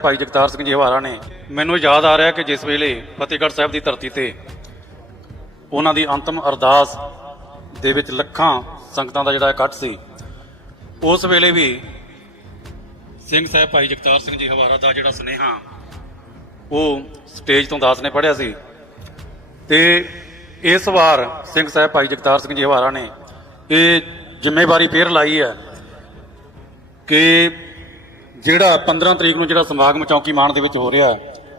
ਭਾਈ ਜਗਤਾਰ ਸਿੰਘ ਜੀ ਹਵਾਰਾ ਨੇ ਮੈਨੂੰ ਯਾਦ ਆ ਰਿਹਾ ਕਿ ਜਿਸ ਵੇਲੇ ਫਤਿਹਗੜ੍ਹ ਸਾਹਿਬ ਦੀ ਧਰਤੀ ਤੇ ਉਹਨਾਂ ਦੀ ਅੰਤਮ ਅਰਦਾਸ ਦੇ ਵਿੱਚ ਲੱਖਾਂ ਸੰਗਤਾਂ ਦਾ ਜਿਹੜਾ ਇਕੱਠ ਸੀ, ਉਸ ਵੇਲੇ ਵੀ ਸਿੰਘ ਸਾਹਿਬ ਭਾਈ ਜਗਤਾਰ ਸਿੰਘ ਜੀ ਹਵਾਰਾ ਦਾ ਜਿਹੜਾ ਸੁਨੇਹਾ, ਉਹ ਸਟੇਜ ਤੋਂ ਦਾਸ ਨੇ ਪੜਿਆ ਸੀ ਤੇ ਇਸ ਵਾਰ ਸਿੰਘ ਸਾਹਿਬ ਭਾਈ ਜਗਤਾਰ ਸਿੰਘ ਜੀ ਹਵਾਰਾ ਨੇ ਇਹ ਜ਼ਿੰਮੇਵਾਰੀ ਫੇਰ ਲਾਈ ਹੈ ਕਿ ਜਿਹੜਾ 15 ਤਰੀਕ ਨੂੰ ਜਿਹੜਾ ਸਮਾਗਮ ਚੌਕੀ ਮਾਨ ਦੇ ਵਿੱਚ ਹੋ ਰਿਹਾ,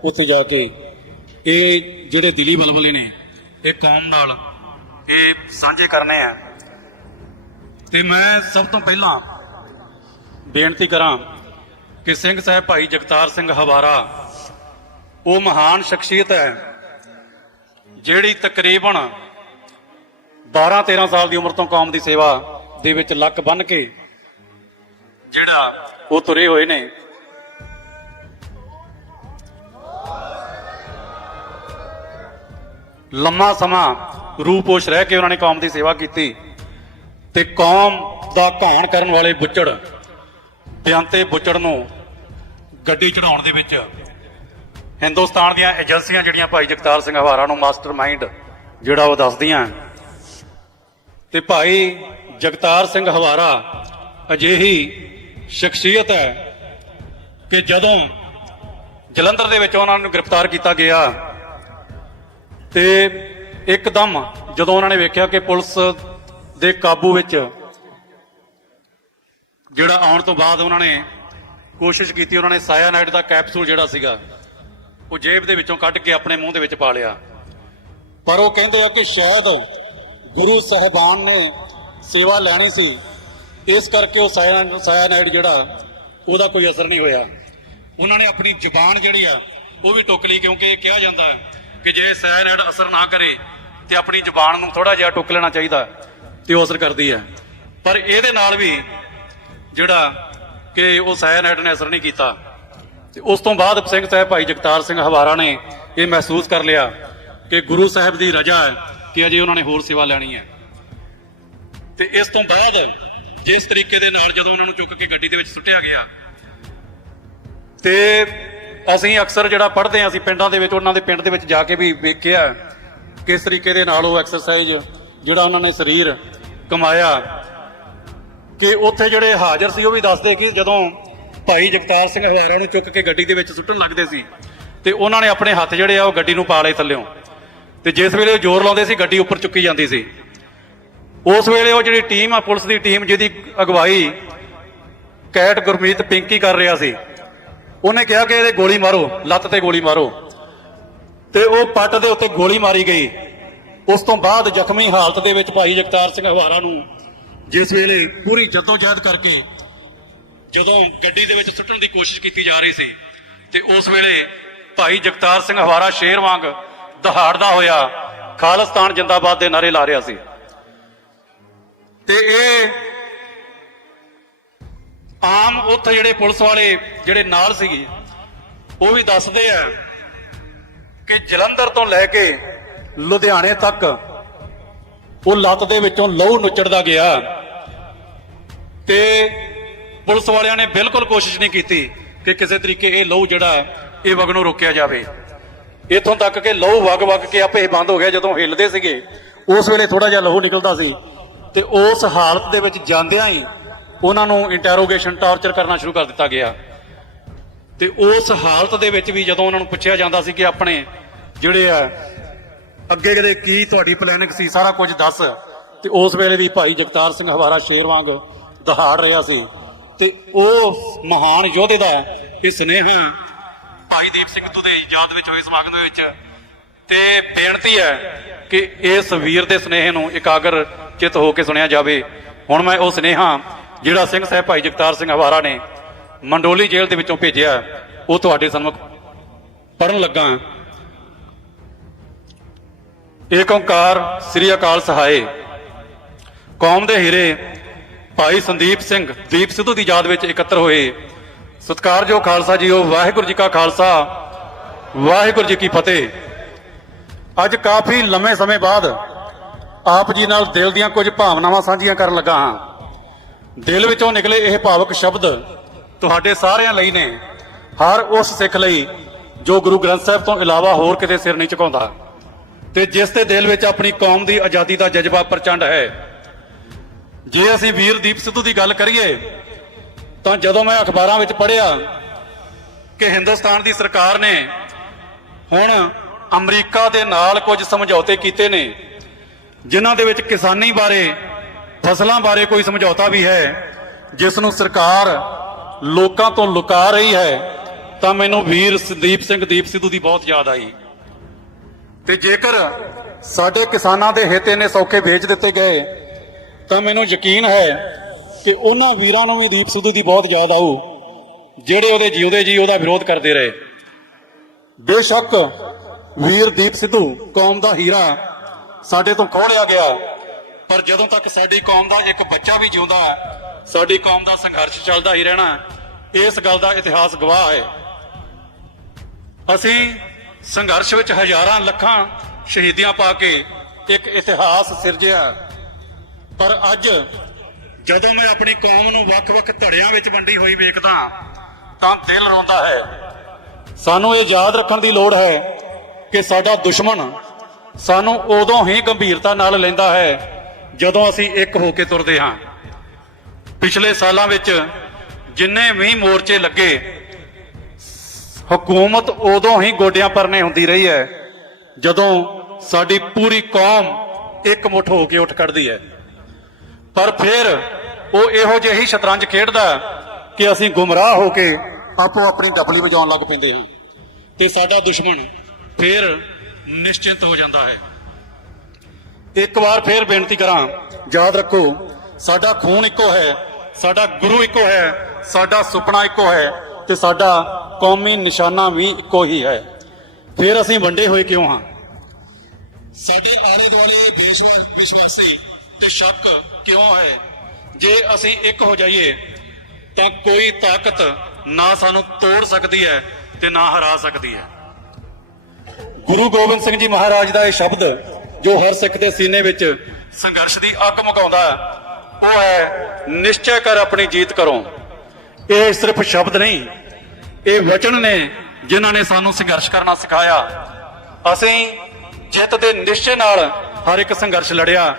ਉੱਥੇ ਜਾ ਕੇ ਇਹ ਜਿਹੜੇ ਦਿਲੀ ਬਲਬਲੇ ਨੇ, ਇਹ ਕੌਮ ਨਾਲ ਇਹ ਸਾਂਝੇ ਕਰਨੇ ਆ। ਤੇ ਮੈਂ ਸਭ ਤੋਂ ਪਹਿਲਾਂ ਬੇਨਤੀ ਕਰਾਂ ਕਿ ਸਿੰਘ ਸਾਹਿਬ ਭਾਈ ਜਗਤਾਰ ਸਿੰਘ ਹਵਾਰਾ, ਉਹ ਮਹਾਨ ਸ਼ਖਸੀਅਤ ਹੈ, ਜਿਹੜੀ ਤਕਰੀਬਨ 12 13 ਸਾਲ ਦੀ ਉਮਰ ਤੋਂ ਕੌਮ ਦੀ ਸੇਵਾ ਦੇ ਵਿੱਚ ਲੱਕ ਬੰਨ ਕੇ ਜਿਹੜਾ ਉਹ ਤੁਰੇ ਹੋਏ ਨੇ। ਲੰਮਾ ਸਮਾਂ ਰੂਪੋਸ਼ ਰਹਿ ਕੇ ਉਹਨਾਂ ਨੇ ਕੌਮ ਦੀ ਸੇਵਾ ਕੀਤੀ ਤੇ ਕੌਮ ਦਾ ਘਾਣ ਕਰਨ ਵਾਲੇ ਬੁੱਚੜ, ਬਿਆੰਤੇ ਬੁੱਚੜ ਨੂੰ ਗੱਡੀ ਚੜਾਉਣ ਦੇ ਵਿੱਚ ਹਿੰਦੁਸਤਾਨ ਦੀਆਂ ਏਜੰਸੀਆਂ ਜਿਹੜੀਆਂ ਭਾਈ ਜਗਤਾਰ ਸਿੰਘ ਹਵਾਰਾ ਨੂੰ ਮਾਸਟਰਮਾਈਂਡ ਜਿਹੜਾ ਉਹ ਦੱਸਦੀਆਂ ਤੇ ਭਾਈ ਜਗਤਾਰ ਸਿੰਘ ਹਵਾਰਾ ਅਜਿਹੀ ਸ਼ਖਸੀਅਤ ਹੈ ਕਿ ਜਦੋਂ ਜਲੰਧਰ ਦੇ ਵਿੱਚ ਉਹਨਾਂ ਨੂੰ ਗ੍ਰਿਫਤਾਰ ਕੀਤਾ ਗਿਆ ਤੇ ਇੱਕਦਮ ਜਦੋਂ ਉਹਨਾਂ ਨੇ ਵੇਖਿਆ ਕਿ ਪੁਲਿਸ ਦੇ ਕਾਬੂ ਵਿੱਚ ਜਿਹੜਾ ਆਉਣ ਤੋਂ ਬਾਅਦ ਉਹਨਾਂ ਨੇ ਕੋਸ਼ਿਸ਼ ਕੀਤੀ, ਉਹਨਾਂ ਨੇ ਸਾਇਆਨਾਈਡ ਦਾ ਕੈਪਸੂਲ ਜਿਹੜਾ ਸੀਗਾ, ਉਹ ਜੇਬ ਦੇ ਵਿੱਚੋਂ ਕੱਢ ਕੇ ਆਪਣੇ ਮੂੰਹ ਦੇ ਵਿੱਚ ਪਾ ਲਿਆ। ਪਰ ਉਹ ਕਹਿੰਦੇ ਆ ਕਿ ਸ਼ਾਇਦ ਗੁਰੂ ਸਾਹਿਬਾਨ ਨੇ ਸੇਵਾ ਲੈਣੀ ਸੀ। ਇਸ ਕਰਕੇ ਉਹ ਸਾਇਆਨ- ਸਾਇਆਨਾਈਡ ਜਿਹੜਾ, ਉਹਦਾ ਕੋਈ ਅਸਰ ਨਹੀਂ ਹੋਇਆ। ਉਹਨਾਂ ਨੇ ਆਪਣੀ ਜ਼ੁਬਾਨ ਜਿਹੜੀ ਆ, ਉਹ ਵੀ ਟੁੱਕ ਲਈ ਕਿਉਂਕਿ ਇਹ ਕਿਹਾ ਜਾਂਦਾ ਹੈ ਕਿ ਜੇ ਸਾਇਆਨਾਈਡ ਅਸਰ ਨਾ ਕਰੇ ਤੇ ਆਪਣੀ ਜ਼ੁਬਾਨ ਨੂੰ ਥੋੜਾ ਜਿਹਾ ਟੁੱਕ ਲੈਣਾ ਚਾਹੀਦਾ ਤੇ ਉਹ ਅਸਰ ਕਰਦੀ ਹੈ। ਪਰ ਇਹਦੇ ਨਾਲ ਵੀ ਜਿਹੜਾ ਕਿ ਉਹ ਸਾਇਆਨਾਈਡ ਨੇ ਅਸਰ ਨਹੀਂ ਕੀਤਾ। ਤੇ ਉਸ ਤੋਂ ਬਾਅਦ ਸਿੰਘ ਸਾਹਿਬ ਭਾਈ ਜਗਤਾਰ ਸਿੰਘ ਹਵਾਰਾ ਨੇ ਇਹ ਮਹਿਸੂਸ ਕਰ ਲਿਆ ਕਿ ਗੁਰੂ ਸਾਹਿਬ ਦੀ ਰਜਾ ਹੈ ਕਿ ਅਜੇ ਉਹਨਾਂ ਨੇ ਹੋਰ ਸੇਵਾ ਲੈਣੀ ਹੈ। ਤੇ ਇਸ ਤੋਂ ਬਾਅਦ ਜਿਸ ਤਰੀਕੇ ਦੇ ਨਾਲ ਜਦੋਂ ਉਹਨਾਂ ਨੂੰ ਚੁੱਕ ਕੇ ਗੱਡੀ ਦੇ ਵਿੱਚ ਸੁੱਟਿਆ ਗਿਆ। ਤੇ ਅਸੀਂ ਅਕਸਰ ਜਿਹੜਾ ਪੜ੍ਹਦੇ ਹਾਂ, ਅਸੀਂ ਪਿੰਡਾਂ ਦੇ ਵਿੱਚ, ਉਹਨਾਂ ਦੇ ਪਿੰਡ ਦੇ ਵਿੱਚ ਜਾ ਕੇ ਵੀ ਵੇਖਿਆ ਕਿਸ ਤਰੀਕੇ ਦੇ ਨਾਲ ਉਹ ਐਕਸਰਸਾਈਜ਼ ਜਿਹੜਾ ਉਹਨਾਂ ਨੇ ਸਰੀਰ ਕਮਾਇਆ। ਕਿ ਉੱਥੇ ਜਿਹੜੇ ਹਾਜ਼ਰ ਸੀ ਉਹ ਵੀ ਦੱਸਦੇ ਕਿ ਜਦੋਂ ਭਾਈ ਜਗਤਾਰ ਸਿੰਘ ਹਵਾਰਾ ਨੂੰ ਚੁੱਕ ਕੇ ਗੱਡੀ ਦੇ ਵਿੱਚ ਸੁੱਟਣ ਲੱਗਦੇ ਸੀ, ਤੇ ਉਹਨਾਂ ਨੇ ਆਪਣੇ ਹੱਥ ਜਿਹੜੇ ਆ ਉਹ ਗੱਡੀ ਨੂੰ ਪਾ ਲਏ ਥੱਲਿਓਂ। ਤੇ ਜਿਸ ਵੇਲੇ ਉਹ ਜ਼ੋਰ ਲਾਉਂਦੇ ਸੀ, ਗੱਡੀ ਉੱਪਰ ਚੁੱਕੀ ਜਾਂਦੀ ਸੀ। ਉਸ ਵੇਲੇ ਉਹ ਜਿਹੜੀ ਟੀਮ ਆ, ਪੁਲਿਸ ਦੀ ਟੀਮ ਜਿਹਦੀ ਅਗਵਾਈ ਕੈਟ ਗੁਰਮੀਤ ਪਿੰਕੀ ਕਰ ਰਿਹਾ ਸੀ, ਉਹਨੇ ਕਿਹਾ ਕਿ ਇਹਦੇ ਗੋਲੀ ਮਾਰੋ, ਲੱਤ ਤੇ ਗੋਲੀ ਮਾਰੋ। ਤੇ ਉਹ ਪੱਟ ਦੇ ਉੱਤੇ ਗੋਲੀ ਮਾਰੀ ਗਈ। ਉਸ ਤੋਂ ਬਾਅਦ ਜ਼ਖਮੀ ਹਾਲਤ ਦੇ ਵਿੱਚ ਭਾਈ ਜਗਤਾਰ ਸਿੰਘ ਹਵਾਰਾ ਨੂੰ ਜਿਸ ਵੇਲੇ ਪੂਰੀ ਜਦੋਜਹਿਦ ਕਰਕੇ ਜਦੋਂ ਗੱਡੀ ਦੇ ਵਿੱਚ ਸੁੱਟਣ ਦੀ ਕੋਸ਼ਿਸ਼ ਕੀਤੀ ਜਾ ਰਹੀ ਸੀ, ਤੇ ਉਸ ਵੇਲੇ ਭਾਈ ਜਗਤਾਰ ਸਿੰਘ ਹਵਾਰਾ ਸ਼ੇਰ ਵਾਂਗ ਦਹਾੜਦਾ ਹੋਇਆ ਖਾਲਿਸਤਾਨ ਜਿੰਦਾਬਾਦ ਦੇ ਨਾਰੇ ਲਾ ਰਿਹਾ ਸੀ। ਤੇ ਇਹ ਆਮ ਉੱਥੇ ਜਿਹੜੇ ਪੁਲਿਸ ਵਾਲੇ ਜਿਹੜੇ ਨਾਲ ਸੀਗੇ, ਉਹ ਵੀ ਦੱਸਦੇ ਆ ਕਿ ਜਲੰਧਰ ਤੋਂ ਲੈ ਕੇ ਲੁਧਿਆਣੇ ਤੱਕ ਉਹ ਲੱਤ ਦੇ ਵਿੱਚੋਂ ਲਹੂ ਨੁੱਚੜਦਾ ਗਿਆ ਤੇ ਪੁਲਿਸ ਵਾਲਿਆਂ ਨੇ ਬਿਲਕੁਲ ਕੋਸ਼ਿਸ਼ ਨਹੀਂ ਕੀਤੀ ਕਿ ਕਿਸੇ ਤਰੀਕੇ ਇਹ ਲਹੂ ਜਿਹੜਾ ਇਹ ਵਗ ਨੂੰ ਰੋਕਿਆ ਜਾਵੇ। ਇਥੋਂ ਤੱਕ ਕਿ ਲਹੂ ਵਗ ਵਗ ਕੇ ਆਪੇ ਬੰਦ ਹੋ ਗਿਆ ਜਦੋਂ ਹਿੱਲਦੇ ਸੀਗੇ, ਉਸ ਵੇਲੇ ਥੋੜਾ ਜਿਹਾ ਲਹੂ ਨਿਕਲਦਾ ਸੀ। ਤੇ ਉਸ ਹਾਲਤ ਦੇ ਵਿੱਚ ਜਾਂਦਿਆਂ ਹੀ ਉਹਨਾਂ ਨੂੰ ਇੰਟਰੋਗੇਸ਼ਨ ਟਾਰਚਰ ਕਰਨਾ ਸ਼ੁਰੂ ਕਰ ਦਿੱਤਾ ਗਿਆ। ਤੇ ਉਸ ਹਾਲਤ ਦੇ ਵਿੱਚ ਵੀ ਜਦੋਂ ਉਹਨਾਂ ਨੂੰ ਪੁੱਛਿਆ ਜਾਂਦਾ ਸੀ ਕਿ ਆਪਣੇ ਜਿਹੜੇ ਆ, ਅੱਗੇ ਕਦੇ ਕੀ ਤੁਹਾਡੀ ਪਲੈਨਿੰਗ ਸੀ, ਸਾਰਾ ਕੁਝ ਦੱਸ। ਤੇ ਉਸ ਵੇਲੇ ਵੀ ਭਾਈ ਜਗਤਾਰ ਸਿੰਘ ਹਵਾਰਾ ਸ਼ੇਰ ਵਾਂਗ ਦਹਾੜ ਰਿਹਾ ਸੀ। ਤੇ ਉਹ ਮਹਾਨ ਯੋਧੇ ਦਾ ਇਹ ਸੁਨੇਹਾ ਭਾਈ ਦੀਪ ਸਿੰਘ ਤੋਂ ਦੇ ਯਾਦ ਵਿੱਚ ਹੋਏ ਸਮਾਗਮ ਦੇ ਵਿੱਚ ਤੇ ਬੇਨਤੀ ਹੈ ਕਿ ਇਸ ਵੀਰ ਦੇ ਸੁਨੇਹੇ ਨੂੰ ਇਕਾਗਰ ਚਿਤ ਹੋ ਕੇ ਸੁਣਿਆ ਜਾਵੇ। ਹੁਣ ਮੈਂ ਉਹ ਸੁਨੇਹਾ ਜਿਹੜਾ ਸਿੰਘ ਸਾਹਿਬ ਭਾਈ ਜਗਤਾਰ ਸਿੰਘ ਹਵਾਰਾ ਨੇ ਮੰਡੋਲੀ ਜੇਲ੍ਹ ਦੇ ਵਿੱਚੋਂ ਭੇਜਿਆ, ਉਹ ਤੁਹਾਡੇ ਸਾਹਮਣੇ ਪੜਨ ਲੱਗਾ ਏਕ ਓੰਕਾਰ ਸ੍ਰੀ ਅਕਾਲ ਸਹਾਏ। ਕੌਮ ਦੇ ਹੀਰੇ ਭਾਈ ਸੰਦੀਪ ਸਿੰਘ ਦੀਪ ਸਿੱਧੂ ਦੀ ਯਾਦ ਵਿੱਚ ਇਕੱਤਰ ਹੋਏ। ਸਤਿਕਾਰਯੋਗ ਖਾਲਸਾ ਜੀਓ, ਵਾਹਿਗੁਰੂ ਜੀ ਕਾ ਖਾਲਸਾ, ਵਾਹਿਗੁਰੂ ਜੀ ਕੀ ਫਤਿਹ। ਅੱਜ ਕਾਫੀ ਲੰਮੇ ਸਮੇਂ ਬਾਅਦ ਆਪ ਜੀ ਨਾਲ ਦਿਲ ਦੀਆਂ ਕੁਝ ਭਾਵਨਾਵਾਂ ਸਾਂਝੀਆਂ ਕਰਨ ਲੱਗਾ ਹਾਂ। ਦਿਲ ਵਿੱਚੋਂ ਨਿਕਲੇ ਇਹ ਭਾਵਕ ਸ਼ਬਦ ਤੁਹਾਡੇ ਸਾਰਿਆਂ ਲਈ ਨੇ। ਹਰ ਉਸ ਸਿੱਖ ਲਈ ਜੋ ਗੁਰੂ ਗ੍ਰੰਥ ਸਾਹਿਬ ਤੋਂ ਇਲਾਵਾ ਹੋਰ ਕਿਤੇ ਸਿਰ ਨਹੀਂ ਝੁਕਾਉਂਦਾ। ਤੇ ਜਿਸ ਦੇ ਦਿਲ ਵਿੱਚ ਆਪਣੀ ਕੌਮ ਦੀ ਆਜ਼ਾਦੀ ਦਾ ਜਜ਼ਬਾ ਪ੍ਰਚੰਡ ਹੈ। ਜੇ ਅਸੀਂ ਵੀਰ ਦੀਪ ਸਿੱਧੂ ਦੀ ਗੱਲ ਕਰੀਏ, ਤਾਂ ਜਦੋਂ ਮੈਂ ਅਖਬਾਰਾਂ ਵਿੱਚ ਪੜ੍ਹਿਆ ਕਿ ਹਿੰਦੁਸਤਾਨ ਦੀ ਸਰਕਾਰ ਨੇ ਹੁਣ ਅਮਰੀਕਾ ਦੇ ਨਾਲ ਕੁਝ ਸਮਝੌਤੇ ਕੀਤੇ ਨੇ ਜਿਨ੍ਹਾਂ ਦੇ ਵਿੱਚ ਕਿਸਾਨੀ ਬਾਰੇ, ਫਸਲਾਂ ਬਾਰੇ ਕੋਈ ਸਮਝੌਤਾ ਵੀ ਹੈ, ਜਿਸ ਨੂੰ ਸਰਕਾਰ ਲੋਕਾਂ ਤੋਂ ਲੁਕਾ ਰਹੀ ਹੈ, ਤਾਂ ਮੈਨੂੰ ਵੀਰ ਸੰਦੀਪ ਸਿੰਘ ਦੀਪ ਸਿੱਧੂ ਦੀ ਬਹੁਤ ਯਾਦ ਆਈ। ਤੇ ਜੇਕਰ ਸਾਡੇ ਕਿਸਾਨਾਂ ਦੇ ਹਿੱਤ ਨੇ ਸੌਖੇ ਵੇਚ ਦਿੱਤੇ ਗਏ, ਤਾਂ ਮੈਨੂੰ ਯਕੀਨ ਹੈ ਕਿ ਉਹਨਾਂ ਵੀਰਾਂ ਨੂੰ ਵੀ ਦੀਪ ਸਿੱਧੂ ਦੀ ਬਹੁਤ ਯਾਦ ਆਊ, ਜਿਹੜੇ ਉਹਦੇ ਜਿਉਂਦੇ ਜੀ, ਉਹਦਾ ਵਿਰੋਧ ਕਰਦੇ ਰਹੇ। ਬੇਸ਼ੱਕ ਵੀਰ ਦੀਪ ਸਿੱਧੂ ਕੌਮ ਦਾ ਹੀਰਾ ਸਾਡੇ ਤੋਂ ਖੋਹ ਗਿਆ? ਪਰ ਜਦੋਂ ਤੱਕ ਸਾਡੀ ਕੌਮ ਦਾ ਇੱਕ ਬੱਚਾ ਵੀ ਜਿਉਂਦਾ ਹੈ, ਸਾਡੀ ਕੌਮ ਦਾ ਸੰਘਰਸ਼ ਚੱਲਦਾ ਹੀ ਰਹਿਣਾ ਇਸ ਗੱਲ ਦਾ ਇਤਿਹਾਸ ਗਵਾਹ ਹੈ। ਅਸੀਂ ਸੰਘਰਸ਼ ਵਿੱਚ ਹਜ਼ਾਰਾਂ ਲੱਖਾਂ ਸ਼ਹੀਦੀਆਂ ਪਾ ਕੇ ਇੱਕ ਇਤਿਹਾਸ ਸਿਰਜਿਆ। ਪਰ ਅੱਜ ਜਦੋਂ ਮੈਂ ਆਪਣੀ ਕੌਮ ਨੂੰ ਵੱਖ-ਵੱਖ ਧੜਿਆਂ ਵਿੱਚ ਵੰਡੀ ਹੋਈ ਵੇਖਦਾ ਤਾਂ ਦਿਲ ਰੋਂਦਾ ਹੈ। ਸਾਨੂੰ ਇਹ ਯਾਦ ਰੱਖਣ ਦੀ ਲੋੜ ਹੈ ਕਿ ਸਾਡਾ ਦੁਸ਼ਮਣ ਸਾਨੂੰ ਉਦੋਂ ਹੀ ਗੰਭੀਰਤਾ ਨਾਲ ਲੈਂਦਾ ਹੈ, ਜਦੋਂ ਅਸੀਂ ਇੱਕ ਹੋ ਕੇ ਤੁਰਦੇ ਹਾਂ। ਪਿਛਲੇ ਸਾਲਾਂ ਵਿੱਚ ਜਿੰਨੇ ਵੀ ਮੋਰਚੇ ਲੱਗੇ, ਹਕੂਮਤ ਉਦੋਂ ਹੀ ਗੋਡਿਆਂ ਪਰਨੇ ਹੁੰਦੀ ਰਹੀ ਹੈ, ਜਦੋਂ ਸਾਡੀ ਪੂਰੀ ਕੌਮ ਇੱਕ ਮੁੱਠ ਹੋ ਕੇ ਉੱਠ ਖੜਦੀ ਹੈ। ਪਰ ਫਿਰ ਉਹ ਇਹੋ ਜਿਹੀ ਸ਼ਤਰੰਜ ਖੇਡਦਾ ਕਿ ਅਸੀਂ ਗੁੰਮਰਾਹ ਹੋ ਕੇ ਆਪੋ ਆਪਣੀ ਡਬਲੀ ਵਜਾਉਣ ਲੱਗ ਪੈਂਦੇ ਹਾਂ। ਤੇ ਸਾਡਾ ਦੁਸ਼ਮਣ ਫਿਰ ਨਿਸ਼ਚਿੰਤ ਹੋ ਜਾਂਦਾ ਹੈ। ਇੱਕ ਵਾਰ ਫੇਰ ਬੇਨਤੀ ਕਰਾਂ ਯਾਦ ਰੱਖੋ ਸਾਡਾ ਖੂਨ ਇੱਕੋ ਹੈ ਸਾਡਾ ਗੁਰੂ ਇੱਕੋ ਹੈ ਸਾਡਾ ਸੁਪਨਾ ਇੱਕੋ ਹੈ ਤੇ ਸਾਡਾ ਕੌਮੀ ਨਿਸ਼ਾਨਾ ਵੀ ਇੱਕੋ ਹੀ ਹੈ। ਫਿਰ ਅਸੀਂ ਵੰਡੇ ਹੋਏ ਕਿਉਂ ਹਾਂ? ਸਾਡੇ ਆਲੇ ਦੁਆਲੇ ਵਿਸ਼ਵਾਸ ਵਿਸ਼ਵਾਸੀ ਤੇ ਸ਼ੱਕ ਕਿਉਂ ਹੈ? ਜੇ ਅਸੀਂ ਇੱਕ ਹੋ ਜਾਈਏ ਤਾਂ ਕੋਈ ਤਾਕਤ ਨਾ ਸਾਨੂੰ ਤੋੜ ਸਕਦੀ ਹੈ ਤੇ ਨਾ ਹਰਾ ਸਕਦੀ ਹੈ। ਗੁਰੂ ਗੋਬਿੰਦ ਸਿੰਘ ਜੀ ਮਹਾਰਾਜ ਦਾ ਇਹ ਸ਼ਬਦ ਜੋ ਹਰ ਸਿੱਖ ਦੇ ਸੀਨੇ ਵਿੱਚ ਸੰਘਰਸ਼ ਦੀ ਅੱਗ ਮੁਕਾਉਂਦਾ ਹੈ, ਉਹ ਹੈ ਨਿਸ਼ਚੈ ਕਰ ਆਪਣੀ ਜੀਤ ਕਰੋ। ਇਹ ਸਿਰਫ ਸ਼ਬਦ ਨਹੀਂ ਇਹ ਵਚਨ ਨੇ ਜਿਨ੍ਹਾਂ ਨੇ ਸਾਨੂੰ ਸੰਘਰਸ਼ ਕਰਨਾ ਸਿਖਾਇਆ। ਅਸੀਂ ਜਿੱਤ ਦੇ ਨਿਸ਼ਚੇ ਨਾਲ ਹਰ ਇੱਕ ਸੰਘਰਸ਼ ਲੜਿਆ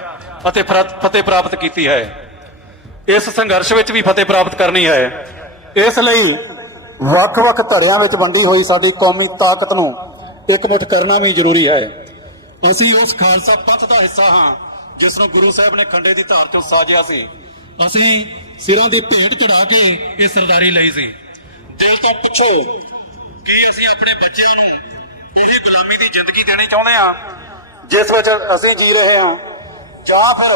ਅਤੇ ਫਰ- ਫਤਿਹ ਪ੍ਰਾਪਤ ਕੀਤੀ ਹੈ। ਇਸ ਸੰਘਰਸ਼ ਵਿੱਚ ਵੀ ਫਤਿਹ ਪ੍ਰਾਪਤ ਕਰਨੀ ਹੈ। ਇਸ ਲਈ ਵੱਖ-ਵੱਖ ਧੜਿਆਂ ਵਿੱਚ ਵੰਡੀ ਹੋਈ ਸਾਡੀ ਕੌਮੀ ਤਾਕਤ ਨੂੰ ਇਕਮੁੱਠ ਕਰਨਾ ਵੀ ਜ਼ਰੂਰੀ ਹੈ। ਅਸੀਂ ਉਸ ਖਾਲਸਾ ਪੰਥ ਦਾ ਹਿੱਸਾ ਹਾਂ, ਜਿਸ ਨੂੰ ਗੁਰੂ ਸਾਹਿਬ ਨੇ ਖੰਡੇ ਦੀ ਧਾਰ ਤੋਂ ਸਾਜਿਆ ਸੀ। ਅਸੀਂ ਸਿਰਾਂ ਦੀ ਭੇਟ ਚੜਾ ਕੇ ਇਹ ਸਰਦਾਰੀ ਲਈ ਸੀ। ਦਿਲ ਤੋਂ ਪੁੱਛੋ ਕੀ ਅਸੀਂ ਆਪਣੇ ਬੱਚਿਆਂ ਨੂੰ ਇਹੀ ਗੁਲਾਮੀ ਦੀ ਜ਼ਿੰਦਗੀ ਦੇਣੀ ਚਾਹੁੰਦੇ ਹਾਂ, ਜਿਸ ਵਿੱਚ ਅਸੀਂ ਜੀ ਰਹੇ ਹਾਂ, ਜਾਂ ਫਿਰ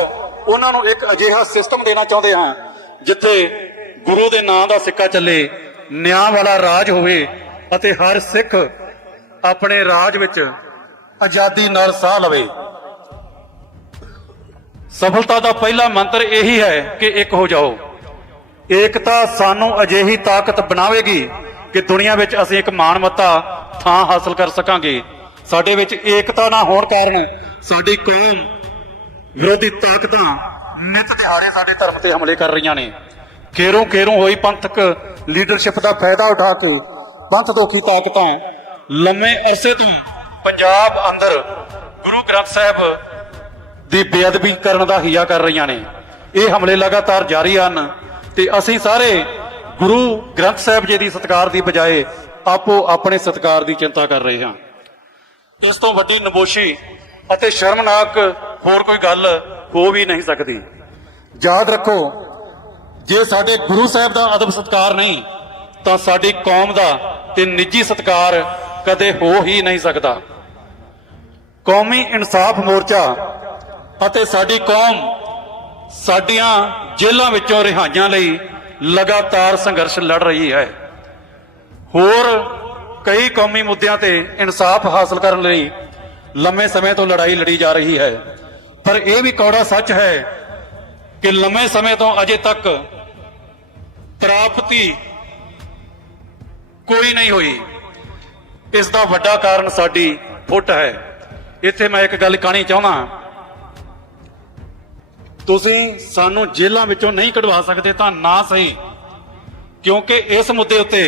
ਉਹਨਾਂ ਨੂੰ ਇੱਕ ਅਜਿਹਾ ਸਿਸਟਮ ਦੇਣਾ ਚਾਹੁੰਦੇ ਹਾਂ, ਜਿੱਥੇ ਗੁਰੂ ਦੇ ਨਾਂ ਦਾ ਸਿੱਕਾ ਚੱਲੇ, ਨਿਆਂ ਵਾਲਾ ਰਾਜ ਹੋਵੇ ਅਤੇ ਹਰ ਸਿੱਖ ਆਪਣੇ ਰਾਜ ਵਿੱਚ ਆਜ਼ਾਦੀ ਨਾਲ ਸਾਹ ਲਵੇ। ਸਫਲਤਾ ਦਾ ਪਹਿਲਾ ਮੰਤਰ ਇਹੀ ਹੈ ਕਿ ਇੱਕ ਹੋ ਜਾਓ। ਏਕਤਾ ਸਾਨੂੰ ਅਜਿਹੀ ਤਾਕਤ ਬਣਾਵੇਗੀ ਕਿ ਦੁਨੀਆ ਵਿੱਚ ਅਸੀਂ ਇੱਕ ਮਾਨਮੱਤਾ ਥਾਂ ਹਾਸਲ ਕਰ ਸਕਾਂਗੇ। ਸਾਡੇ ਵਿੱਚ ਏਕਤਾ ਨਾ ਹੋਣ ਕਾਰਨ ਸਾਡੀ ਕੌਮ ਵਿਰੋਧੀ ਤਾਕਤਾਂ ਨਿਤ ਦਿਹਾੜੇ ਸਾਡੇ ਧਰਮ ਤੇ ਹਮਲੇ ਕਰ ਰਹੀਆਂ ਨੇ। ਖੇਰੋਂ ਖੇਰੋਂ ਹੋਈ ਪੰਥਕ ਲੀਡਰਸ਼ਿਪ ਦਾ ਫਾਇਦਾ ਉਠਾ ਕੇ ਪੰਥ ਦੋਖੀ ਤਾਕਤਾਂ ਲੰਮੇ ਅਰਸੇ ਤੋਂ ਪੰਜਾਬ ਅੰਦਰ ਗੁਰੂ ਗ੍ਰੰਥ ਸਾਹਿਬ ਦੀ ਬੇਅਦਬੀ ਕਰਨ ਦਾ ਹਿਆ ਕਰ ਰਹੀਆਂ ਨੇ। ਇਹ ਹਮਲੇ ਲਗਾਤਾਰ ਜਾਰੀ ਹਨ ਤੇ ਅਸੀਂ ਸਾਰੇ ਗੁਰੂ ਗ੍ਰੰਥ ਸਾਹਿਬ ਜੀ ਦੀ ਸਤਕਾਰ ਦੀ ਬਜਾਏ ਆਪੋ ਆਪਣੇ ਸਤਕਾਰ ਦੀ ਚਿੰਤਾ ਕਰ ਰਹੇ ਹਾਂ। ਇਸ ਤੋਂ ਵੱਡੀ ਨਬੋਸ਼ੀ ਅਤੇ ਸ਼ਰਮਨਾਕ ਹੋਰ ਕੋਈ ਗੱਲ ਹੋ ਵੀ ਨਹੀਂ ਸਕਦੀ। ਯਾਦ ਰੱਖੋ, ਜੇ ਸਾਡੇ ਗੁਰੂ ਸਾਹਿਬ ਦਾ ਅਦਬ ਸਤਕਾਰ ਨਹੀਂ, ਤਾਂ ਸਾਡੀ ਕੌਮ ਦਾ ਤੇ ਨਿੱਜੀ ਸਤਕਾਰ ਕਦੇ ਹੋ ਹੀ ਨਹੀਂ ਸਕਦਾ। ਕੌਮੀ ਇਨਸਾਫ ਮੋਰਚਾ ਅਤੇ ਸਾਡੀ ਕੌਮ ਸਾਡੀਆਂ ਜੇਲ੍ਹਾਂ ਵਿੱਚੋਂ ਰਿਹਾਈਆਂ ਲਈ ਲਗਾਤਾਰ ਸੰਘਰਸ਼ ਲੜ ਰਹੀ ਹੈ। ਹੋਰ ਕਈ ਕੌਮੀ ਮੁੱਦਿਆਂ ਤੇ ਇਨਸਾਫ ਹਾਸਲ ਕਰਨ ਲਈ ਲੰਮੇ ਸਮੇਂ ਤੋਂ ਲੜਾਈ ਲੜੀ ਜਾ ਰਹੀ ਹੈ। ਪਰ ਇਹ ਵੀ ਕੌੜਾ ਸੱਚ ਹੈ ਕਿ ਲੰਮੇ ਸਮੇਂ ਤੋਂ ਅਜੇ ਤੱਕ ਪ੍ਰਾਪਤੀ ਕੋਈ ਨਹੀਂ ਹੋਈ। ਇਸ ਦਾ ਵੱਡਾ ਕਾਰਨ ਸਾਡੀ ਫੁੱਟ ਹੈ। ਇੱਥੇ ਮੈਂ ਇੱਕ ਗੱਲ ਕਹਾਣੀ ਚਾਹੁੰਦਾ ਤੁਸੀਂ ਸਾਨੂੰ ਜੇਲ੍ਹਾਂ ਵਿੱਚੋਂ ਨਹੀਂ ਕਢਵਾ ਸਕਦੇ ਤਾਂ ਨਾ ਸਹੀ, ਕਿਉਂਕਿ ਇਸ ਮੁੱਦੇ ਉੱਤੇ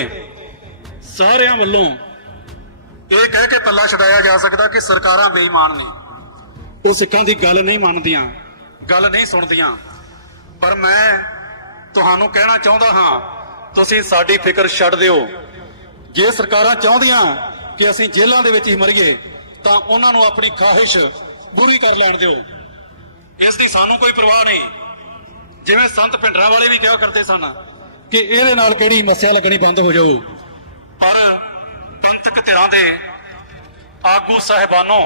ਸਾਰਿਆਂ ਵੱਲੋਂ ਇਹ ਕਹਿ ਕੇ ਪੱਲਾ ਛਡਾਇਆ ਜਾ ਸਕਦਾ ਕਿ ਸਰਕਾਰਾਂ ਬੇਈਮਾਨ ਨੇ। ਉਹ ਸਿੱਖਾਂ ਦੀ ਗੱਲ ਨਹੀਂ ਮੰਨਦੀਆਂ, ਗੱਲ ਨਹੀਂ ਸੁਣਦੀਆਂ। ਪਰ ਮੈਂ ਤੁਹਾਨੂੰ ਕਹਿਣਾ ਚਾਹੁੰਦਾ ਹਾਂ, ਤੁਸੀਂ ਸਾਡੀ ਫਿਕਰ ਛੱਡ ਦਿਓ। ਜੇ ਸਰਕਾਰਾਂ ਚਾਹੁੰਦੀਆਂ ਕਿ ਅਸੀਂ ਜੇਲ੍ਹਾਂ ਦੇ ਵਿੱਚ ਹੀ ਮਰੀਏ, ਤਾਂ ਉਹਨਾਂ ਨੂੰ ਆਪਣੀ ਖਾਹਿਸ਼ ਪੂਰੀ ਕਰ ਲੈਣ ਦਿਓ। ਇਸ ਦੀ ਸਾਨੂੰ ਕੋਈ ਪਰਵਾਹ ਨਹੀਂ। ਜਿਵੇਂ ਸੰਤ ਭਿੰਡਰਾਂ ਵਾਲੇ ਵੀ ਕਿਹਾ ਕਰਦੇ ਸਨ ਕਿ ਇਹਦੇ ਨਾਲ ਕਿਹੜੀ ਮੱਸਿਆ ਲੱਗਣੀ ਬੰਦ ਹੋ ਜਾਊ। ਪਰ ਪੰਥਕ ਧਿਰਾਂ ਦੇ ਆਗੂ ਸਾਹਿਬਾਨੋ,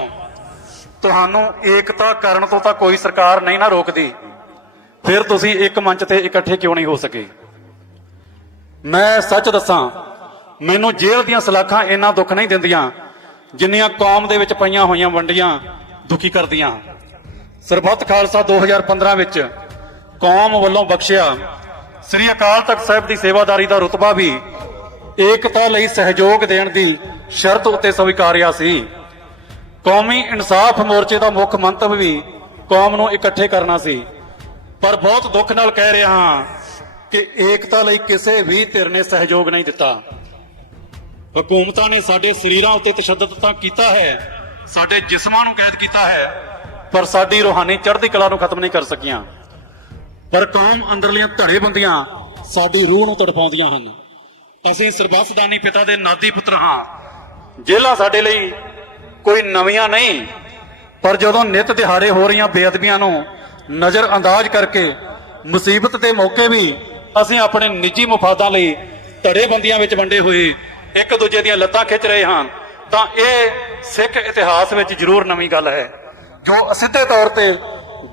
ਤੁਹਾਨੂੰ ਏਕਤਾ ਕਰਨ ਤੋਂ ਤਾਂ ਕੋਈ ਸਰਕਾਰ ਨਹੀਂ ਨਾ ਰੋਕਦੀ। ਫਿਰ ਤੁਸੀਂ ਇੱਕ ਮੰਚ ਤੇ ਇਕੱਠੇ ਕਿਉਂ ਨਹੀਂ ਹੋ ਸਕੇ? ਮੈਂ ਸੱਚ ਦੱਸਾਂ ਮੈਨੂੰ ਜੇਲ੍ਹ ਦੀਆਂ ਸਲਾਖਾਂ ਇੰਨਾ ਦੁੱਖ ਨਹੀਂ ਦਿੰਦੀਆਂ ਜਿੰਨੀਆਂ ਕੌਮ ਦੇ ਵਿੱਚ ਪਈਆਂ ਹੋਈਆਂ ਵੰਡੀਆਂ ਦੁਖੀ ਕਰਦੀਆਂ। ਸਰਬੱਤ ਖਾਲਸਾ 2015 ਵਿੱਚ ਕੌਮ ਵੱਲੋਂ ਬਖਸ਼ਿਆ ਸ੍ਰੀ ਅਕਾਲ ਤਖਤ ਸਾਹਿਬ ਦੀ ਸੇਵਾਦਾਰੀ ਦਾ ਰੁਤਬਾ ਵੀ ਏਕਤਾ ਲਈ ਸਹਿਯੋਗ ਦੇਣ ਦੀ ਸ਼ਰਤ ਉੱਤੇ ਸਵੀਕਾਰਿਆ ਸੀ। ਕੌਮੀ ਇਨਸਾਫ ਮੋਰਚੇ ਦਾ ਮੁੱਖ ਮੰਤਵ ਵੀ ਕੌਮ ਨੂੰ ਇਕੱਠੇ ਕਰਨਾ ਸੀ। ਪਰ ਬਹੁਤ ਦੁੱਖ ਨਾਲ ਕਹਿ ਰਿਹਾ ਹਾਂ ਕਿ ਏਕਤਾ ਲਈ ਕਿਸੇ ਵੀ ਧਿਰ ਨੇ ਸਹਿਯੋਗ ਨਹੀਂ ਦਿੱਤਾ। ਹਕੂਮਤਾਂ ਨੇ ਸਾਡੇ ਸਰੀਰਾਂ ਉੱਤੇ ਤਸ਼ੱਦਦ ਤਾਂ ਕੀਤਾ ਹੈ, ਸਾਡੇ ਜਿਸਮਾਂ ਨੂੰ ਕੈਦ ਕੀਤਾ ਹੈ, ਪਰ ਸਾਡੀ ਰੂਹਾਨੀ ਚੜ੍ਹਦੀ ਕਲਾ ਨੂੰ ਖਤਮ ਨਹੀਂ ਕਰ ਸਕੀਆਂ। ਪਰ ਕੌਮ ਅੰਦਰਲੀਆਂ ਧੜੇਬੰਦੀਆਂ ਸਾਡੀ ਰੂਹ ਨੂੰ ਤੜਫਾਉਂਦੀਆਂ ਹਨ। ਅਸੀਂ ਸਰਬਸਦਾਨੀ ਪਿਤਾ ਦੇ ਨਾਦੀ ਪੁੱਤਰ ਹਾਂ। ਜੇਲ੍ਹਾਂ ਸਾਡੇ ਲਈ ਕੋਈ ਨਵੀਆਂ ਨਹੀਂ, ਪਰ ਜਦੋਂ ਨਿਤ ਦਿਹਾੜੇ ਹੋ ਰਹੀਆਂ ਬੇਅਦਬੀਆਂ ਨੂੰ ਨਜ਼ਰ ਅੰਦਾਜ਼ ਕਰਕੇ ਮੁਸੀਬਤ ਦੇ ਮੌਕੇ ਵੀ ਅਸੀਂ ਆਪਣੇ ਨਿੱਜੀ ਮੁਫਾਦਾਂ ਲਈ ਧੜੇਬੰਦੀਆਂ ਵਿੱਚ ਵੰਡੇ ਹੋਏ ਇੱਕ ਦੂਜੇ ਦੀਆਂ ਲੱਤਾਂ ਖਿੱਚ ਰਹੇ ਹਨ, ਤਾਂ ਇਹ ਸਿੱਖ ਇਤਿਹਾਸ ਵਿੱਚ ਜ਼ਰੂਰ ਨਵੀਂ ਗੱਲ ਹੈ, ਜੋ ਅਸਿੱਧੇ ਤੌਰ ਤੇ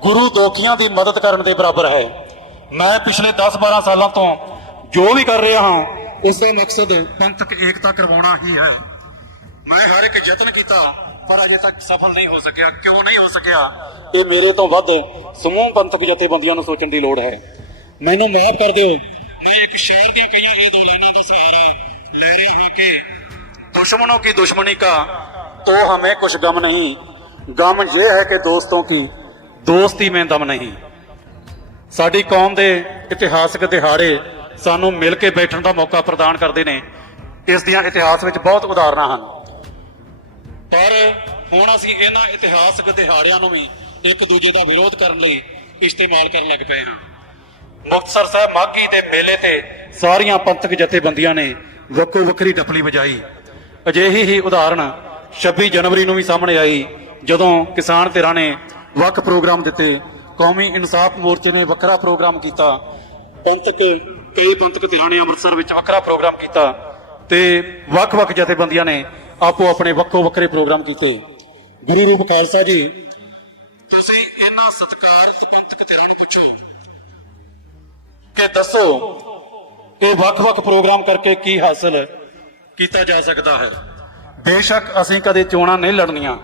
ਗੁਰੂ ਦੋਖੀਆਂ ਦੀ ਮਦਦ ਕਰਨ ਦੇ ਬਰਾਬਰ ਹੈ। ਮੈਂ ਪਿਛਲੇ 10-12 ਸਾਲਾਂ ਤੋਂ ਜੋ ਵੀ ਕਰ ਰਿਹਾ ਹਾਂ ਉਸ ਦਾ ਮਕਸਦ ਪੰਥਕ ਏਕਤਾ ਕਰਵਾਉਣਾ ਹੀ ਹੈ। ਮੈਂ ਹਰ ਇੱਕ ਯਤਨ ਕੀਤਾ, ਪਰ ਅਜੇ ਤੱਕ ਸਫਲ ਨਹੀਂ ਹੋ ਸਕਿਆ। ਕਿਉਂ ਨਹੀਂ ਹੋ ਸਕਿਆ? ਇਹ ਮੇਰੇ ਤੋਂ ਵੱਧ ਸਮੂਹ ਪੰਥਕ ਜਥੇਬੰਦੀਆਂ ਨੂੰ ਸੋਚਣ ਦੀ ਲੋੜ ਹੈ। ਮੈਨੂੰ ਮਾਫ ਕਰ ਦਿਓ, ਮੈਂ ਇੱਕ ਸ਼ਾਇਰ ਦੀਆਂ ਕਈਆਂ ਇਹ ਦੋ ਲਾਈਨਾਂ ਦਾ ਸਹਾਰਾ लहरें आके दुश्मनों की दुश्मनी का तो हमें ਕੁਛ ਗਮ ਨਹੀਂ। ਗਮ ਇਹ ਹੈ ਕਿ ਦੋਸਤੋਂ ਕੀ? ਦੋਸਤੀ ਮੈਂ ਦਮ ਨਹੀਂ। ਸਾਡੀ ਕੌਮ ਦੇ ਇਤਿਹਾਸਕ ਦਿਹਾੜੇ ਸਾਨੂੰ ਮਿਲ ਕੇ ਬੈਠਣ ਦਾ ਮੌਕਾ ਪ੍ਰਦਾਨ ਕਰਦੇ ਨੇ। ਇਸ ਦੀਆਂ ਇਤਿਹਾਸ ਵਿੱਚ ਬਹੁਤ ਉਦਾਹਰਨਾਂ ਹਨ। ਪਰ ਹੁਣ ਅਸੀਂ ਇਹਨਾਂ ਇਤਿਹਾਸਕ ਦਿਹਾੜਿਆਂ ਨੂੰ ਵੀ ਇੱਕ ਦੂਜੇ ਦਾ ਵਿਰੋਧ ਕਰਨ ਲਈ ਇਸਤੇਮਾਲ ਕਰਨ ਲੱਗ ਪਏ ਹਾਂ। ਮੁਕਤਸਰ ਸਾਹਿਬ ਮਾਗੀ ਦੇ ਮੇਲੇ ਤੇ ਸਾਰੀਆਂ ਪੰਥਕ ਜਥੇਬੰਦੀਆਂ ਨੇ ਵੱਖੋ ਵੱਖਰੀ ਟੱਪਲੀ ਵਜਾਈ। ਅਜਿਹੀ ਹੀ ਉਦਾਹਰਣ 26 ਜਨਵਰੀ ਨੂੰ ਵੀ ਸਾਹਮਣੇ ਆਈ, ਜਦੋਂ ਕਿਸਾਨ ਧਿਰਾਂ ਨੇ ਵੱਖ ਪ੍ਰੋਗਰਾਮ ਦਿੱਤੇ। ਕੌਮੀ ਇਨਸਾਫ ਮੋਰਚੇ ਨੇ ਵੱਖਰਾ ਪ੍ਰੋਗਰਾਮ ਕੀਤਾ। ਪੰਥਕ, ਕਈ ਪੰਥਕ ਧਿਰਾਂ ਨੇ ਅੰਮ੍ਰਿਤਸਰ ਵਿੱਚ ਵੱਖਰਾ ਪ੍ਰੋਗਰਾਮ ਕੀਤਾ ਤੇ ਵੱਖ-ਵੱਖ ਜਥੇਬੰਦੀਆਂ ਨੇ ਆਪੋ ਆਪਣੇ ਵੱਖੋ ਵੱਖਰੇ ਪ੍ਰੋਗਰਾਮ ਕੀਤੇ। ਗੁਰੂ ਰੂਪ ਖਾਲਸਾ ਜੀ, ਤੁਸੀਂ ਇਹਨਾਂ ਸਤਿਕਾਰਤ ਪੰਥਕ ਧਿਰਾਂ ਨੂੰ ਪੁੱਛੋ ਕਿ ਦੱਸੋ ਇਹ ਵੱਖ-ਵੱਖ ਪ੍ਰੋਗਰਾਮ ਕਰਕੇ ਕੀ ਹਾਸਲ ਕੀਤਾ ਜਾ ਸਕਦਾ ਹੈ? ਬੇਸ਼ੱਕ ਅਸੀਂ ਕਦੇ ਚੋਣਾਂ ਨਹੀਂ ਲੜਨੀਆਂ,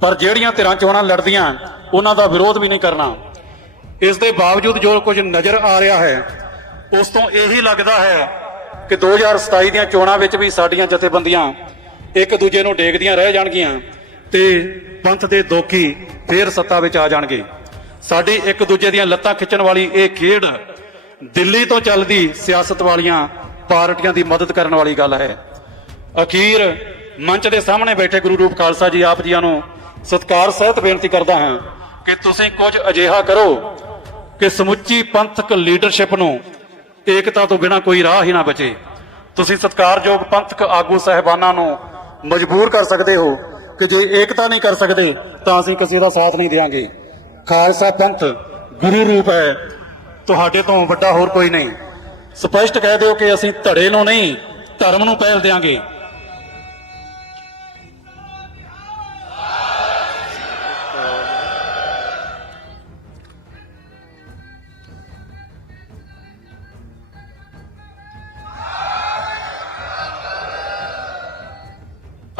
ਪਰ ਜਿਹੜੀਆਂ ਧਿਰਾਂ ਚੋਣਾਂ ਲੜਦੀਆਂ, ਉਹਨਾਂ ਦਾ ਵਿਰੋਧ ਵੀ ਨਹੀਂ ਕਰਨਾ। ਇਸ ਦੇ ਬਾਵਜੂਦ ਜੋ ਕੁਝ ਨਜ਼ਰ ਆ ਰਿਹਾ ਹੈ, ਉਸ ਤੋਂ ਇਹੀ ਲੱਗਦਾ ਹੈ ਕਿ 2027 ਦੀਆਂ ਚੋਣਾਂ ਵਿੱਚ ਵੀ ਸਾਡੀਆਂ ਜਥੇਬੰਦੀਆਂ ਇੱਕ ਦੂਜੇ ਨੂੰ ਡੇਗਦੀਆਂ ਰਹਿ ਜਾਣਗੀਆਂ ਤੇ ਪੰਥ ਦੇ ਦੋਖੀ ਫੇਰ ਸੱਤਾ ਵਿੱਚ ਆ ਜਾਣਗੇ। ਸਾਡੀ ਇੱਕ ਦੂਜੇ ਦੀਆਂ ਲੱਤਾਂ ਖਿੱਚਣ ਵਾਲੀ ਇਹ ਖੇਡ ਦਿੱਲੀ ਤੋਂ ਚੱਲਦੀ ਸਿਆਸਤ ਵਾਲੀਆਂ ਪਾਰਟੀਆਂ ਦੀ ਮਦਦ ਕਰਨ ਵਾਲੀ ਗੱਲ ਹੈ। ਅਖੀਰ ਮੰਚ ਦੇ ਸਾਹਮਣੇ ਬੈਠੇ ਗੁਰੂ ਰੂਪ ਖਾਲਸਾ ਜੀ ਆਪ ਜੀਆਂ ਨੂੰ ਸਤਿਕਾਰ ਸਹਿਤ ਬੇਨਤੀ ਕਰਦਾ ਹਾਂ ਕਿ ਤੁਸੀਂ ਕੁਝ ਅਜਿਹਾ ਕਰੋ ਕਿ ਸਮੁੱਚੀ ਪੰਥਕ ਲੀਡਰਸ਼ਿਪ ਨੂੰ ਏਕਤਾ ਤੋਂ ਬਿਨਾ ਕੋਈ ਰਾਹ ਹੀ ਨਾ ਬਚੇ। ਤੁਸੀਂ ਸਤਿਕਾਰਯੋਗ ਪੰਥਕ ਆਗੂ ਸਹਿਬਾਨਾਂ ਨੂੰ ਮਜਬੂਰ ਕਰ ਸਕਦੇ ਹੋ ਕਿ ਜੇ ਏਕਤਾ ਨਹੀਂ ਕਰ ਸਕਦੇ ਤਾਂ ਅਸੀਂ ਕਿਸੇ ਦਾ ਸਾਥ ਨਹੀਂ ਦੇਵਾਂਗੇ ਖਾਲਸਾ ਪੰਥ ਗੁਰੂ ਰੂਪ ਹੈ। ਤੁਹਾਡੇ ਤੋਂ ਵੱਡਾ ਹੋਰ ਕੋਈ ਨਹੀਂ। ਸਪਸ਼ਟ ਕਹਿ ਦਿਓ ਕਿ ਅਸੀਂ ਧੜੇ ਨੂੰ ਨਹੀਂ, ਧਰਮ ਨੂੰ ਪਹਿਲ ਦੇਵਾਂਗੇ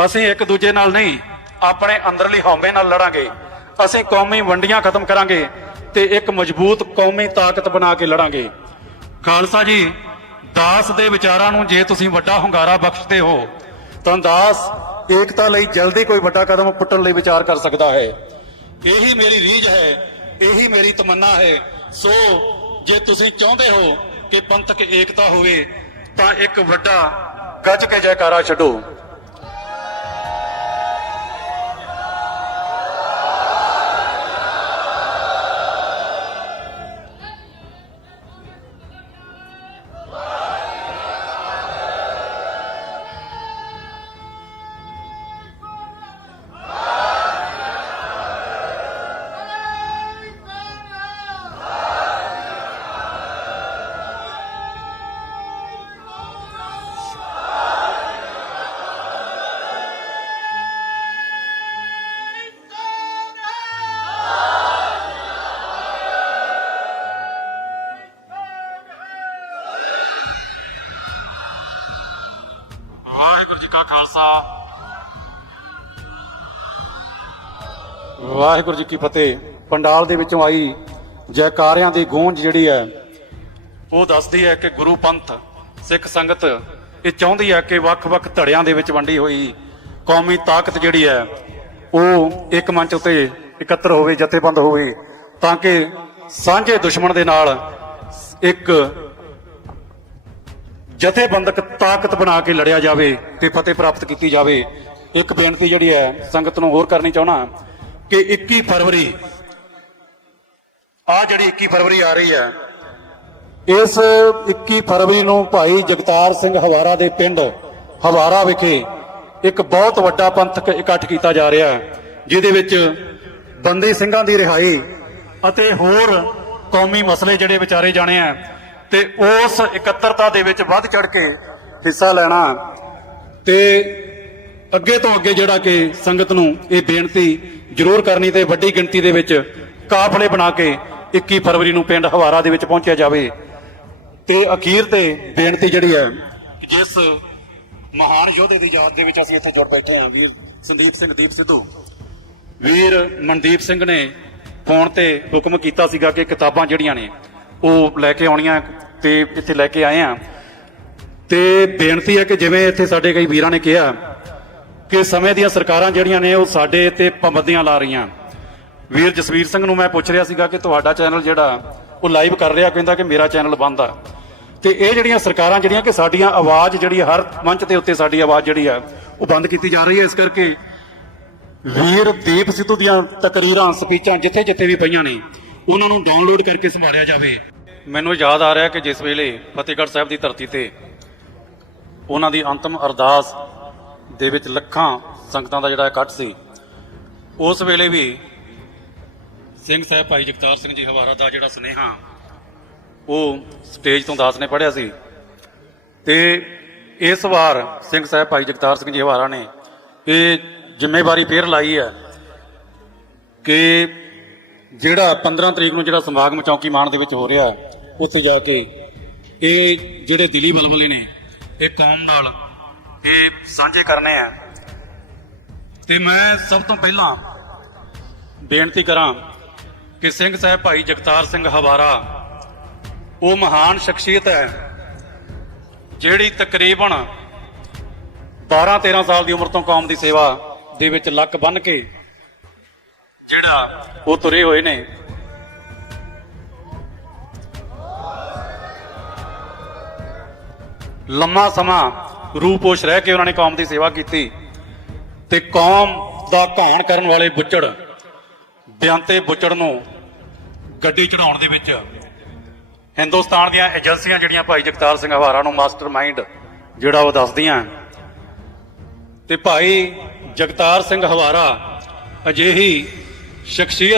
ਅਸੀਂ ਇੱਕ ਦੂਜੇ ਨਾਲ ਨਹੀਂ, ਆਪਣੇ ਅੰਦਰਲੀ ਹਉਮੈ ਨਾਲ ਲੜਾਂਗੇ। ਅਸੀਂ ਕੌਮੀ ਵੰਡੀਆਂ ਖਤਮ ਕਰਾਂਗੇ। ਤੇ ਇੱਕ ਮਜ਼ਬੂਤ ਕੌਮੀ ਤਾਕਤ ਬਣਾ ਕੇ ਲੜਾਂਗੇ। ਖਾਲਸਾ ਜੀ, ਦਾਸ ਦੇ ਵਿਚਾਰਾਂ ਨੂੰ ਜੇ ਤੁਸੀਂ ਵੱਡਾ ਹੁੰਗਾਰਾ ਬਖਸ਼ਦੇ ਹੋ, ਤਾਂ ਦਾਸ ਏਕਤਾ ਲਈ ਜਲਦੀ ਕੋਈ ਵੱਡਾ ਕਦਮ ਪੁੱਟਣ ਲਈ ਵਿਚਾਰ ਕਰ ਸਕਦਾ ਹੈ। ਇਹੀ ਮੇਰੀ ਰੀਝ ਹੈ, ਇਹੀ ਮੇਰੀ ਤਮੰਨਾ ਹੈ। ਸੋ, ਜੇ ਤੁਸੀਂ ਚਾਹੁੰਦੇ ਹੋ ਕਿ ਪੰਥਕ ਏਕਤਾ ਹੋਵੇ, ਤਾਂ ਇੱਕ ਵੱਡਾ ਗੱਜ ਕੇ ਜੈਕਾਰਾ ਛੱਡੋ। ਖਾਲਸਾ। ਵਾਹਿਗੁਰੂ ਜੀ ਕੀ ਫਤਿਹ। ਪੰਡਾਲ ਦੇ ਵਿੱਚੋਂ ਆਈ ਜੈਕਾਰਿਆਂ ਦੀ ਗੂੰਜ ਜਿਹੜੀ ਹੈ, ਉਹ ਦੱਸਦੀ ਹੈ ਕਿ ਗੁਰੂ ਪੰਥ, ਸਿੱਖ ਸੰਗਤ, ਇਹ ਚਾਹੁੰਦੀ ਹੈ ਕਿ ਵੱਖ-ਵੱਖ ਧੜਿਆਂ ਦੇ ਵਿੱਚ ਵੰਡੀ ਹੋਈ ਕੌਮੀ ਤਾਕਤ ਜਿਹੜੀ ਹੈ, ਉਹ ਇੱਕ ਮੰਚ ਉਤੇ ਇਕੱਤਰ ਹੋਵੇ, ਜਥੇਬੰਦ ਹੋਵੇ, ਤਾਂ ਕਿ ਸਾਂਝੇ ਦੁਸ਼ਮਣ ਦੇ ਨਾਲ ਇੱਕ ਜਥੇਬੰਦਕ ਤਾਕਤ ਬਣਾ ਕੇ ਲੜਿਆ ਜਾਵੇ ਤੇ ਫਤਿਹ ਪ੍ਰਾਪਤ ਕੀਤੀ ਜਾਵੇ। ਇੱਕ ਬੇਨਤੀ ਜਿਹੜੀ ਹੈ, ਸੰਗਤ ਨੂੰ ਹੋਰ ਕਰਨੀ ਚਾਹਣਾ ਕਿ 21 ਫਰਵਰੀ ਆ ਜਿਹੜੀ 21 ਫਰਵਰੀ ਆ ਰਹੀ ਹੈ, ਇਸ 21 ਫਰਵਰੀ ਨੂੰ ਭਾਈ ਜਗਤਾਰ ਸਿੰਘ ਹਵਾਰਾ ਦੇ ਪਿੰਡ ਹਵਾਰਾ ਵਿਖੇ ਇੱਕ ਬਹੁਤ ਵੱਡਾ ਪੰਥਕ ਇਕੱਠ ਕੀਤਾ ਜਾ ਰਿਹਾ ਹੈ, ਜਿਹਦੇ ਵਿੱਚ ਬੰਦੀ ਸਿੰਘਾਂ ਦੀ ਰਿਹਾਈ ਅਤੇ ਹੋਰ ਕੌਮੀ ਮਸਲੇ ਜਿਹੜੇ ਵਿਚਾਰੇ ਜਾਣੇ ਆ ਤੇ ਉਸ ਇਕੱਤਰਤਾ ਦੇ ਵਿੱਚ ਵੱਧ ਚੜ ਕੇ ਹਿੱਸਾ ਲੈਣਾ ਤੇ ਅੱਗੇ ਤੋਂ ਅੱਗੇ ਜਿਹੜਾ ਕਿ ਸੰਗਤ ਨੂੰ ਇਹ ਬੇਨਤੀ ਜ਼ਰੂਰ ਕਰਨੀ ਤੇ ਵੱਡੀ ਗਿਣਤੀ ਦੇ ਵਿੱਚ ਕਾਫਲੇ ਬਣਾ ਕੇ 21 ਫਰਵਰੀ ਨੂੰ ਪਿੰਡ ਹਵਾਰਾ ਦੇ ਵਿੱਚ ਪਹੁੰਚਿਆ ਜਾਵੇ। ਤੇ ਅਖੀਰ ਤੇ ਬੇਨਤੀ ਜਿਹੜੀ ਹੈ ਜਿਸ ਮਹਾਨ ਯੋਧੇ ਦੀ ਯਾਦ ਦੇ ਵਿੱਚ ਅਸੀਂ ਇੱਥੇ ਜੁੜ ਬੈਠੇ ਹਾਂ, ਵੀਰ ਸੰਦੀਪ ਸਿੰਘ, ਦੀਪ ਸਿੱਧੂ। ਵੀਰ ਮਨਦੀਪ ਸਿੰਘ ਨੇ ਫੋਨ ਤੇ ਹੁਕਮ ਕੀਤਾ ਸੀਗਾ ਕਿ ਕਿਤਾਬਾਂ ਜਿਹੜੀਆਂ ਨੇ ਉਹ ਲੈ ਕੇ ਆਉਣੀਆਂ ਤੇ ਇੱਥੇ ਲੈ ਕੇ ਆਏ ਆ। ਤੇ ਬੇਨਤੀ ਹੈ ਕਿ ਜਿਵੇਂ ਇੱਥੇ ਸਾਡੇ ਕਈ ਵੀਰਾਂ ਨੇ ਕਿਹਾ ਕਿ ਸਮੇਂ ਦੀਆਂ ਸਰਕਾਰਾਂ ਜਿਹੜੀਆਂ ਨੇ ਉਹ ਸਾਡੇ ਤੇ ਪਾਬੰਦੀਆਂ ਲਾ ਰਹੀਆਂ। ਵੀਰ ਜਸਵੀਰ ਸਿੰਘ ਨੂੰ ਮੈਂ ਪੁੱਛ ਰਿਹਾ ਸੀਗਾ ਕਿ ਤੁਹਾਡਾ ਚੈਨਲ ਜਿਹੜਾ, ਉਹ ਲਾਈਵ ਕਰ ਰਿਹਾ, ਕਹਿੰਦਾ ਕਿ ਮੇਰਾ ਚੈਨਲ ਬੰਦ ਆ। ਤੇ ਇਹ ਜਿਹੜੀਆਂ ਸਰਕਾਰਾਂ ਜਿਹੜੀਆਂ ਕਿ ਸਾਡੀਆਂ ਆਵਾਜ਼ ਜਿਹੜੀ ਹਰ ਮੰਚ ਦੇ ਉੱਤੇ ਸਾਡੀ ਆਵਾਜ਼ ਜਿਹੜੀ ਆ, ਉਹ ਬੰਦ ਕੀਤੀ ਜਾ ਰਹੀ ਹੈ। ਇਸ ਕਰਕੇ ਵੀਰ ਦੀਪ ਸਿੱਧੂ ਦੀਆਂ ਤਕਰੀਰਾਂ, ਸਪੀਚਾਂ ਜਿੱਥੇ ਜਿੱਥੇ ਵੀ ਪਈਆਂ ਨੇ ਉਹਨਾਂ ਨੂੰ ਡਾਊਨਲੋਡ ਕਰਕੇ ਸੰਭਾਲਿਆ ਜਾਵੇ। ਮੈਨੂੰ ਯਾਦ ਆ ਰਿਹਾ ਕਿ ਜਿਸ ਵੇਲੇ ਫਤਿਹਗੜ੍ਹ ਸਾਹਿਬ ਦੀ ਧਰਤੀ ਤੇ ਉਹਨਾਂ ਦੀ ਅੰਤਮ ਅਰਦਾਸ ਦੇ ਵਿੱਚ ਲੱਖਾਂ ਸੰਗਤਾਂ ਦਾ ਜਿਹੜਾ ਇਕੱਠ ਸੀ, ਉਸ ਵੇਲੇ ਵੀ ਸਿੰਘ ਸਾਹਿਬ ਭਾਈ ਜਗਤਾਰ ਸਿੰਘ ਜੀ ਹਵਾਰਾ ਦਾ ਜਿਹੜਾ ਸੁਨੇਹਾ, ਉਹ ਸਟੇਜ ਤੋਂ ਦਾਸ ਨੇ ਪੜਿਆ ਸੀ ਤੇ ਇਸ ਵਾਰ ਸਿੰਘ ਸਾਹਿਬ ਭਾਈ ਜਗਤਾਰ ਸਿੰਘ ਜੀ ਹਵਾਰਾ ਨੇ ਇਹ ਜ਼ਿੰਮੇਵਾਰੀ ਫੇਰ ਲਾਈ ਹੈ ਕਿ ਜਿਹੜਾ 15 ਤਰੀਕ ਨੂੰ ਜਿਹੜਾ ਸਮਾਗਮ ਚੌਕੀ ਮਾਨ ਦੇ ਵਿੱਚ ਹੋ ਰਿਹਾ ਉੱਥੇ ਜਾ ਕੇ ਇਹ ਜਿਹੜੇ ਦਿਲੀ ਬਲਬਲੇ ਨੇ, ਇਹ ਕੌਮ ਨਾਲ ਇਹ ਸਾਂਝੇ ਕਰਨੇ ਆ। ਤੇ ਮੈਂ ਸਭ ਤੋਂ ਪਹਿਲਾਂ ਬੇਨਤੀ ਕਰਾਂ ਕਿ ਸਿੰਘ ਸਾਹਿਬ ਭਾਈ ਜਗਤਾਰ ਸਿੰਘ ਹਵਾਰਾ, ਉਹ ਮਹਾਨ ਸ਼ਖਸੀਅਤ ਹੈ, ਜਿਹੜੀ ਤਕਰੀਬਨ 12 13 ਸਾਲ ਦੀ ਉਮਰ ਤੋਂ ਕੌਮ ਦੀ ਸੇਵਾ ਦੇ ਵਿੱਚ ਲੱਕ ਬੰਨ ਕੇ ਜਿਹੜਾ ਉਹ ਤੁਰੇ ਹੋਏ ਨੇ। ਲੰਮਾ ਸਮਾਂ ਰੂਪੋਸ਼ ਰਹਿ ਕੇ ਉਹਨਾਂ ਨੇ ਕੌਮ ਦੀ ਸੇਵਾ ਕੀਤੀ ਤੇ ਕੌਮ ਦਾ ਘਾਣ ਕਰਨ ਵਾਲੇ ਬੁੱਚੜ, ਬਿਆੰਤੇ ਬੁੱਚੜ ਨੂੰ ਗੱਡੀ ਚੜਾਉਣ ਦੇ ਵਿੱਚ ਹਿੰਦੁਸਤਾਨ ਦੀਆਂ ਏਜੰਸੀਆਂ ਜਿਹੜੀਆਂ ਭਾਈ ਜਗਤਾਰ ਸਿੰਘ ਹਵਾਰਾ ਨੂੰ ਮਾਸਟਰਮਾਈਂਡ ਜਿਹੜਾ ਉਹ ਦੱਸਦੀਆਂ। ਤੇ ਭਾਈ ਜਗਤਾਰ ਸਿੰਘ ਹਵਾਰਾ ਅਜਿਹੀ ਸ਼ਖਸੀਅਤ